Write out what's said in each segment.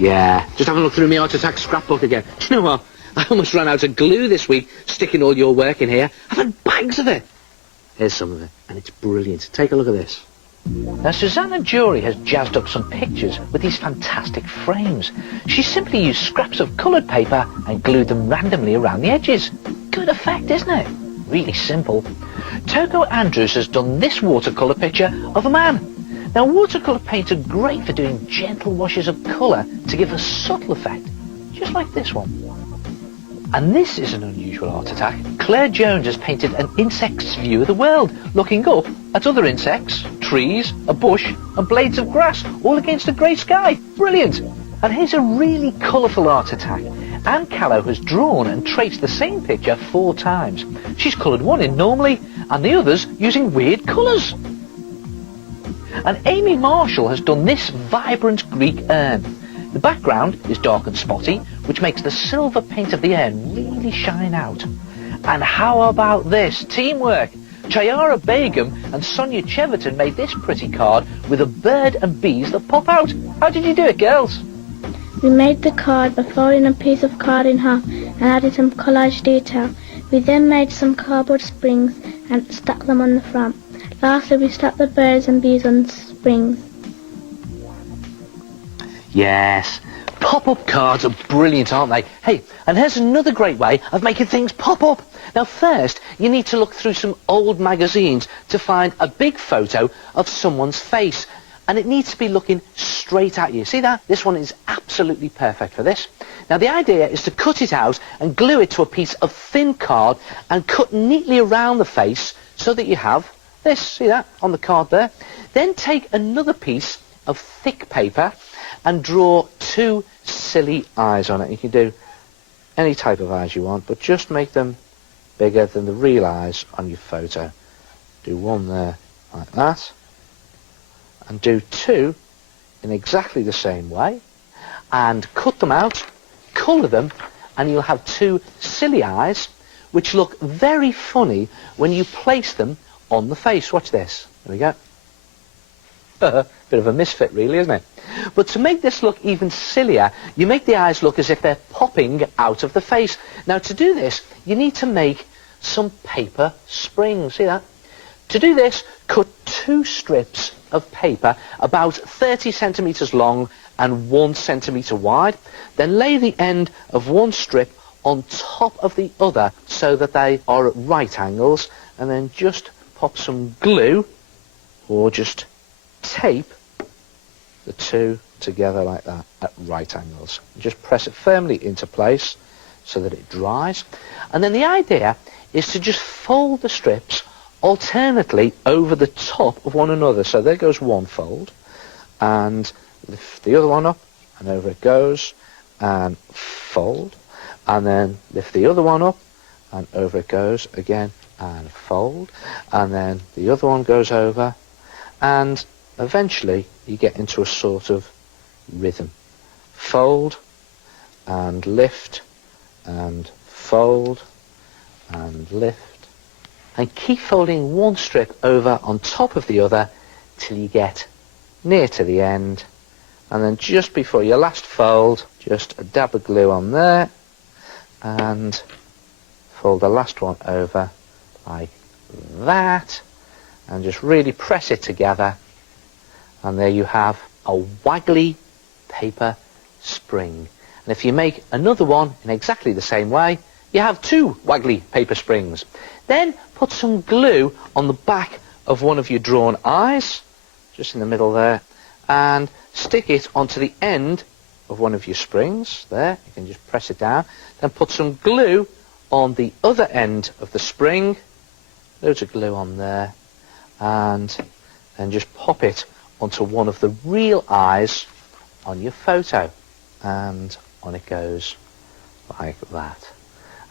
Yeah, just having a look through my Art Attack scrapbook again. Do you know what? I almost ran out of glue this week, sticking all your work in here. I've had bags of it. Here's some of it, and it's brilliant. Take a look at this. Now, Susanna Jury has jazzed up some pictures with these fantastic frames. She simply used scraps of coloured paper and glued them randomly around the edges. Good effect, isn't it? Really simple. Togo Andrews has done this watercolour picture of a man. Now, watercolour paints are great for doing gentle washes of colour to give a subtle effect, just like this one. And this is an unusual art attack. Claire Jones has painted an insect's view of the world, looking up at other insects, trees, a bush and blades of grass, all against a grey sky. Brilliant! And here's a really colourful art attack. Anne Callow has drawn and traced the same picture 4 times. She's coloured one in normally and the others using weird colours. And Amy Marshall has done this vibrant Greek urn. The background is dark and spotty, which makes the silver paint of the urn really shine out. And how about this? Teamwork! Chayara Begum and Sonia Cheverton made this pretty card with a bird and bees that pop out. How did you do it, girls? We made the card by folding a piece of card in half and adding some collage detail. We then made some cardboard springs and stuck them on the front. Lastly, we stuck the birds and bees on the springs. Yes, pop-up cards are brilliant, aren't they? Hey, and here's another great way of making things pop up. Now first, you need to look through some old magazines to find a big photo of someone's face. And it needs to be looking straight at you. See that? This one is absolutely perfect for this. Now the idea is to cut it out and glue it to a piece of thin card and cut neatly around the face so that you have this, see that, on the card there. Then take another piece of thick paper and draw 2 silly eyes on it. You can do any type of eyes you want, but just make them bigger than the real eyes on your photo. Do one there like that, and do 2 in exactly the same way, and cut them out, colour them, and you'll have 2 silly eyes which look very funny when you place them on the face. Watch this. There we go. Bit of a misfit really, isn't it? But to make this look even sillier, you make the eyes look as if they're popping out of the face. Now to do this, you need to make some paper springs. See that? To do this, cut 2 strips of paper about 30 centimetres long and 1 centimetre wide. Then lay the end of one strip on top of the other so that they are at right angles, and then just pop some glue or just tape the 2 together like that at right angles. Just press it firmly into place so that it dries. And then the idea is to just fold the strips alternately over the top of one another. So there goes one fold, and lift the other one up, and over it goes, and fold, and then lift the other one up, and over it goes again, and fold, and then the other one goes over, and eventually you get into a sort of rhythm. Fold, and lift, and fold, and lift, and keep folding one strip over on top of the other till you get near to the end, and then just before your last fold, just a dab of glue on there, and fold the last one over like that, and just really press it together, and there you have a waggly paper spring. And if you make another one in exactly the same way, you have 2 waggly paper springs. Then put some glue on the back of one of your drawn eyes, just in the middle there, and stick it onto the end of one of your springs. There, you can just press it down. Then put some glue on the other end of the spring, loads of glue on there, and then just pop it onto one of the real eyes on your photo, and on it goes like that.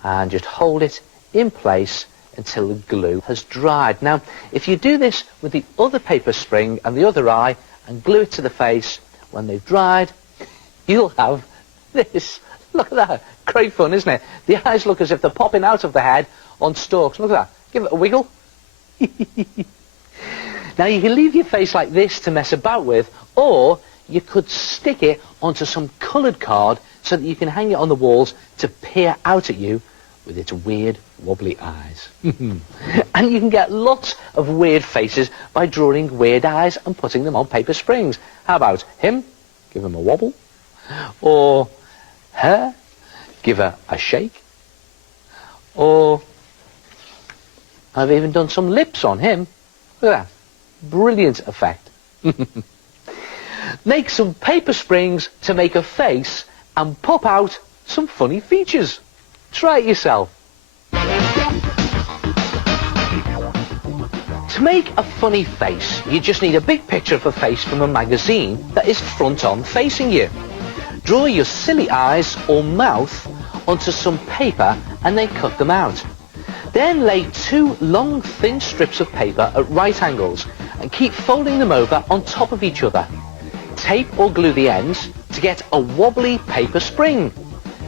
And just hold it in place until the glue has dried. Now, if you do this with the other paper spring and the other eye and glue it to the face, when they've dried, you'll have this. Look at that. Great fun, isn't it? The eyes look as if they're popping out of the head on stalks. Look at that. Give it a wiggle. Now, you can leave your face like this to mess about with, or you could stick it onto some coloured card so that you can hang it on the walls to peer out at you with its weird wobbly eyes. And you can get lots of weird faces by drawing weird eyes and putting them on paper springs. How about him? Give him a wobble. Or her? Give her a shake. Or I've even done some lips on him. Look at that. Brilliant effect. Make some paper springs to make a face and pop out some funny features. Try it yourself. To make a funny face, you just need a big picture of a face from a magazine that is front-on facing you. Draw your silly eyes or mouth onto some paper and then cut them out. Then lay 2 long, thin strips of paper at right angles and keep folding them over on top of each other. Tape or glue the ends to get a wobbly paper spring.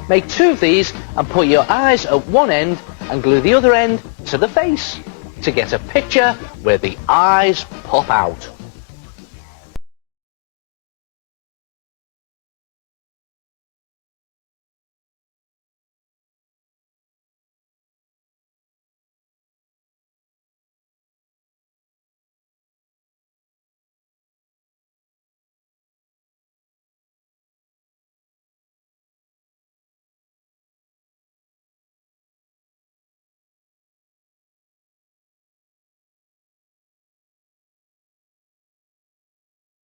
Make 2 of these and put your eyes at one end and glue the other end to the face to get a picture where the eyes pop out.